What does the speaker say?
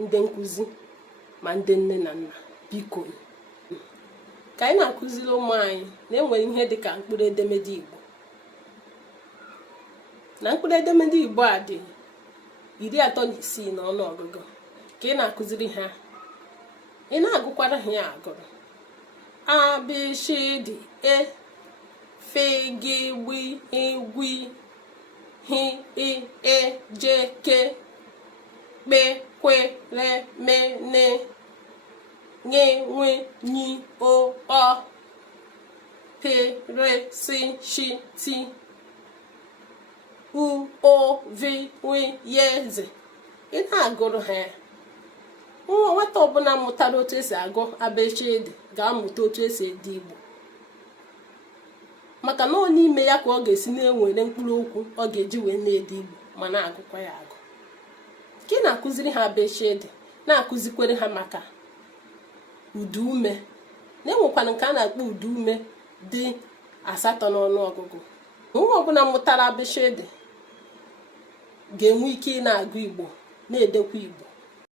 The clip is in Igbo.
ndị nkụzi ma ndị nne na nna, biko ka anyị na-akụziri ụmụ anyị na enwere ihe dịka mkpụrụ edemede Igbo. Na mkpụrụ edemede Igbo a dị 36 n'ọnụọgụgụ ka ị na-akụziri ha. Ị na-agụkwara ha ya agụrụ a b sh d e f g gb igwi h i e j k p kwe re me ne nye nwe nyi o ọ p re si shi ti u o v wi yeze. Ị na-agụrụ ha ya. Nwata ọbụla mụtara otu esi agụ abechede ga-amụta otu esi ede Igbo, maka na ọ n'ime ya ka ọ ga-esi na-enwere mkpụrụ okwu ọ ga-eji wee na-ede Igbo ma na-agụkwa ya agụ. Ka ị na-akụziri ha abechede, na-akụzikwere ha maka ụdị ume. Na-enwekwana nke a na-akpọ ụdị ume dị 8 n'ọnụọgụgụ. Nwa ọbụla mụtara abechede ga-enwe ike ị na-agụ Igbo na-edekwa Igbo.